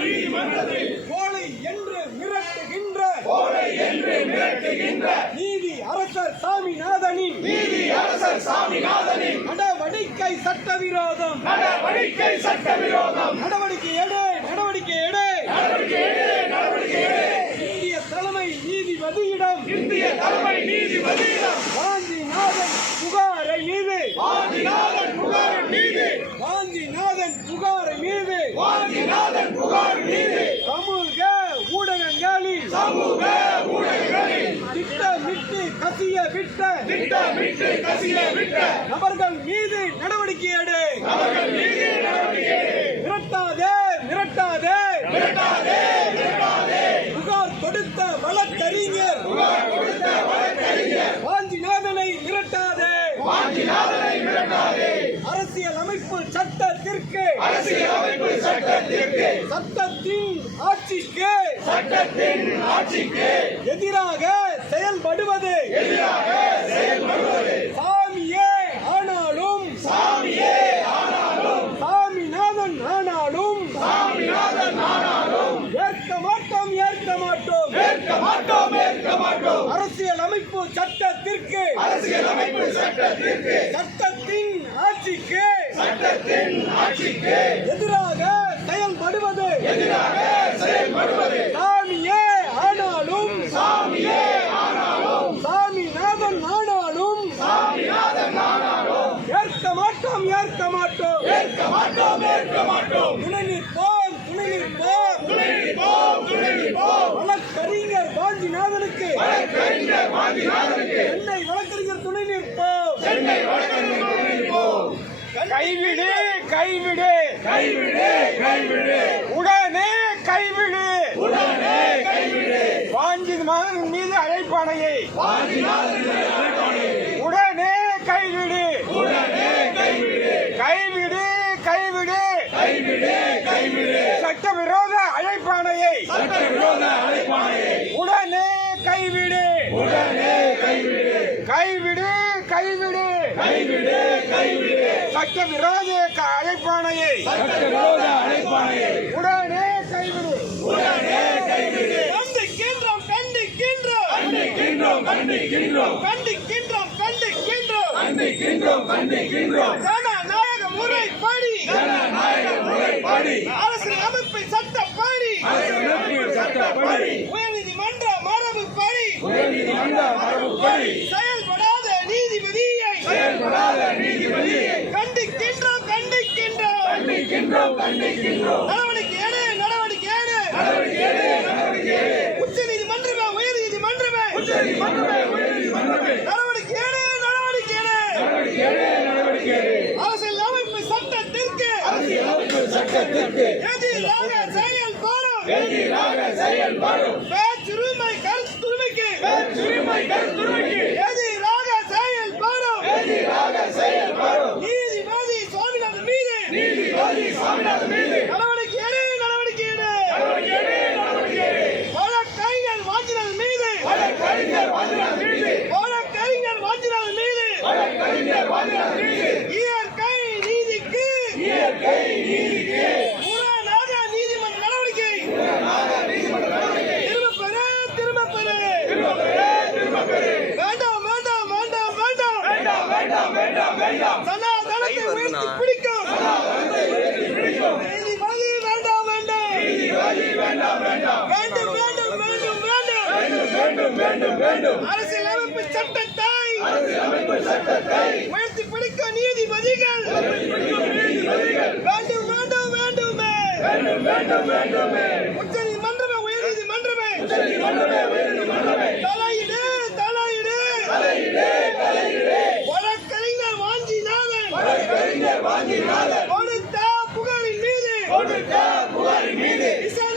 நீதிமன்றத்தில் கோழை என்று மிரட்டுகின்ற கோலை என்று மிரட்டுகின்ற நீதி அரசர் சாமிநாதனின் நீதி அரசர் சாமிநாதனின் நடவடிக்கை சட்டவிரோதம் நடவடிக்கை சட்டவிரோதம் நடவடிக்கை எடு நடவடிக்கை எடு நடவடிக்கை எடு, நடவடிக்கை எடு. இந்திய தலைமை நீதிபதியிடம் இந்திய தலைமை நீதிபதியிடம் காந்திநாதன் புகாரை மீது வாஞ்சிநாதன் புகார் மீது காந்திநாதன் புகாரை மீது வாஞ்சிநாதன் புகார் மீது சமூக ஊடகங்களில் சமூக ஊடகங்களில் திட்டமிட்டு கசிய விட்ட திட்டமிட்டு கசிய விட்ட நபர்கள் மீது நடவடிக்கை எடு. அவர்கள் மீது நடவடிக்கை. மிரட்டாதே மிரட்டாதே. மிரட்டாதே மிரட்டாதே. புகார் கொடுத்த வழக்கறிஞர். புகார் கொடுத்த வழக்கறிஞர். வாஞ்சிநாதனை மிரட்டாதே. வாஞ்சிநாதனை மிரட்டாதே. அரசியல் அமைப்பு சட்டத்திற்கு. அரசியல் அமைப்பு சட்டத்திற்கு. சட்டத்தின் சட்டத்தின் ஆட்சிக்கு எதிராக செயல்படுவது. எதிராக செயல்படுவது. சாமியே ஆனாலும். சாமியே ஆனாலும். சாமிநாதன் ஆனாலும். சாமிநாதன் ஆனாலும். ஏற்க மாட்டோம் ஏற்க மாட்டோம். ஏற்க மாட்டோம் ஏற்க மாட்டோம். அரசியல் அமைப்பு சட்டத்திற்கு. அரசியல் அமைப்பு சட்டத்திற்கு. சட்டத்தின் ஆட்சிக்கு. சட்டத்தின் ஆட்சிக்கு. எதிராக செயல்படுவது. எதிராக செயல்படுவது சாமியே ஆனாலும் சாமியே ஆனாலும் சாமிநாதன் ஆனாலும் சாமிநாதன் ஆனாலும் ஏற்க மாட்டோம் ஏற்க மாட்டோம் ஏற்க மாட்டோம் ஏற்க மாட்டோம் துணை நிற்போம் துணை நிற்போம் துணை நிற்போம் துணை நிற்போம் வழக்கறிஞர் வாஞ்சிநாதனுக்கு வழக்கறிஞர் வாஞ்சிநாதனுக்கு சென்னை வழக்கறிஞர் துணை நிற்போம். சென்னை வழக்கறிஞர் துணை நிற்போம். கைவிடு கைவிடு. கைவிடு கைவிடு. உடனே கைவிடு. உடனே கைவிடு. வாஞ்சிநாதன் மீது அழைப்பானையை உடனே கைவிடு. உடனே கைவிடு. கைவிடு கைவிடு. கைவிடு கைவிடு. சட்டவிரோத அழைப்பானையை சட்டவிரோத உடனே கைவிடு. கைவிடு கைவிடு. கைவிடு கைவிடு. சட்டவிரோத க- அழைப்பானையை சட்டவிரோத அழைப்பானையை உடனே கைவிடு. உடனே கைவிடு. கண்டிக்கின்றோம் கண்டிக்கின்றோம். கண்டிக்கின்றோம் கண்டிக்கின்றோம். கண்டிக்கின்றோம் கண்டிக்கின்றோம். கண்டிக்கின்றோம் கண்டிக்கின்றோம். ஜனநாயக முறைப்படி. ஜனநாயக முறைப்படி. அரசியல் அமைப்பு சட்டப்படி. அரசியலமைப்பு சட்டப்படி. உயர்நீதிமன்ற செயல்படாத நீதிபதியை செயல்படாத நீதிபதியை கண்டிக்கின்றோம் கண்டிக்கின்றோம் கண்டிக்கின்றோம் கண்டிக்கின்றோம் நடவடிக்கை எடு நடவடிக்கை எடு நடவடிக்கை எடு, நடவடிக்கை எடு. உச்ச நீதிமன்றமே உயர் நீதிமன்றமே உச்சநீதிமன்றமே, உயர்நீதிமன்றமே. நடவடிக்கை எடு நடவடிக்கை எடு நடவடிக்கை எடு, நடவடிக்கை எடு. அரசியல் அமைப்பு சட்டத்திற்கு சட்டத்திற்கு எதிராக செயல்படும் எதிராக செயல்படும் பேச்சுரிமை துருக்கிக்கு சிறுமைகள் துருக்கிக்கு எதிராக செயல்படும் எதிராக செயல்படும் நீதிவாதி சுவாமிநாதன் மீது. நீதிவாதி சுவாமிநாதன் மீது. சனாதனத்தை உயர்த்தி பிடிக்கும். நீதிவாதி வேண்டாம் வேண்டாம். நீதிவாதி வேண்டாம் வேண்டாம். வேண்டும் வேண்டும் வேண்டும் வேண்டும். வேண்டும் வேண்டும் வேண்டும் அரசியலமைப்பு சட்டத்தை அரசியலமைப்பு சட்டத்தை உயர்த்தி பிடிக்கும் நீதிபதிகள். வேண்டும் வேண்டும் வேண்டுமே. வேண்டும் வேண்டும் வேண்டுமே. வாங்கிடாத கொடுத்த புகாரின் மீது கொடுத்த புகாரின் மீது விசாரணை